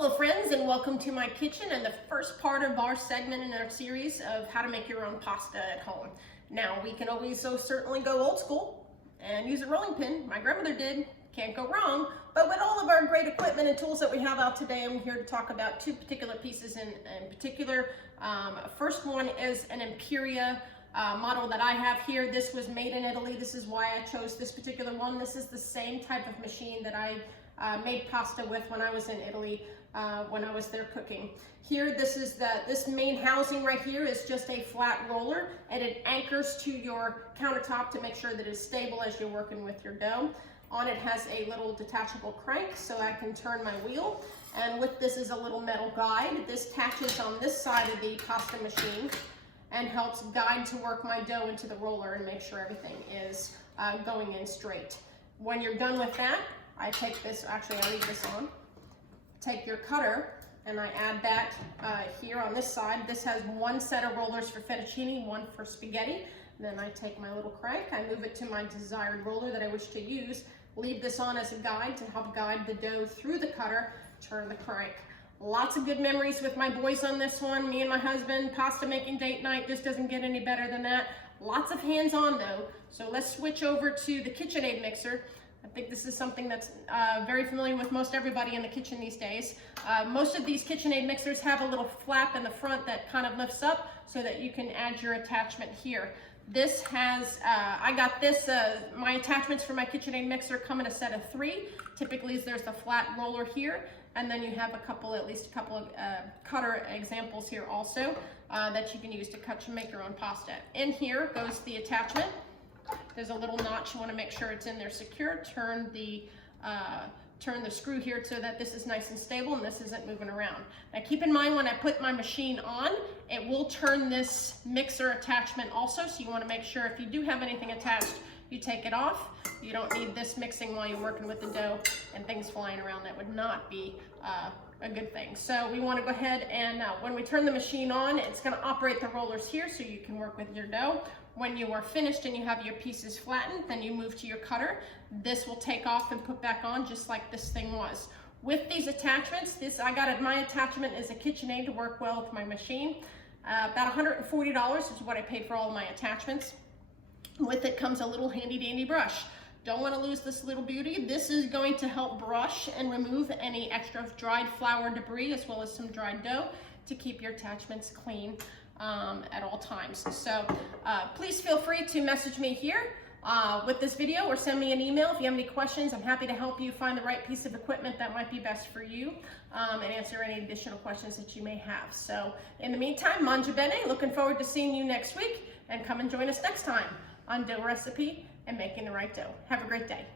Hello friends, and welcome to my kitchen and the first part of our segment in our series of how to make your own pasta at home. Now we can always so certainly go old school and use a rolling pin. My grandmother did, can't go wrong. But with all of our great equipment and tools that we have out today, I'm here to talk about two particular pieces in particular. First one is an Imperia model that I have here. This was made in Italy. This is why I chose this particular one. This is the same type of machine that I made pasta with when I was in Italy, when I was there cooking. Here, this main housing right here is just a flat roller, and it anchors to your countertop to make sure that it's stable as you're working with your dough. On it has a little detachable crank so I can turn my wheel, and with this is a little metal guide. This attaches on this side of the pasta machine and helps guide to work my dough into the roller and make sure everything is going in straight. When you're done with that, I take this, actually I leave this on, take your cutter and I add that here on this side. This has one set of rollers for fettuccine, one for spaghetti. Then I take my little crank, I move it to my desired roller that I wish to use, leave this on as a guide to help guide the dough through the cutter, turn the crank. Lots of good memories with my boys on this one, me and my husband, pasta making date night, just doesn't get any better than that. Lots of hands-on though, so let's switch over to the KitchenAid mixer. I think this is something that's very familiar with most everybody in the kitchen these days. Most of these KitchenAid mixers have a little flap in the front that kind of lifts up so that you can add your attachment here. This has, I got this, my attachments for my KitchenAid mixer come in a set of 3. Typically there's a flat roller here, and then you have at least a couple of cutter examples here also that you can use to cut and make your own pasta. In here goes the attachment. There's a little notch, you want to make sure it's in there secure. Turn the screw here so that this is nice and stable and this isn't moving around. Now keep in mind when I put my machine on, it will turn this mixer attachment also, so you want to make sure if you do have anything attached, you take it off. You don't need this mixing while you're working with the dough and things flying around. That would not be a good thing. So we want to go ahead and when we turn the machine on, it's going to operate the rollers here so you can work with your dough. When you are finished and you have your pieces flattened, then you move to your cutter. This will take off and put back on just like this thing was. With these attachments, my attachment is a KitchenAid to work well with my machine. About $140 is what I paid for all of my attachments. With it comes a little handy dandy brush. Don't want to lose this little beauty. This is going to help brush and remove any extra dried flour debris as well as some dried dough to keep your attachments clean at all times. So please feel free to message me here with this video or send me an email if you have any questions. I'm happy to help you find the right piece of equipment that might be best for you and answer any additional questions that you may have. So in the meantime, mangia bene, looking forward to seeing you next week, and come and join us next time on Dough Recipe and Making the Right Dough. Have a great day.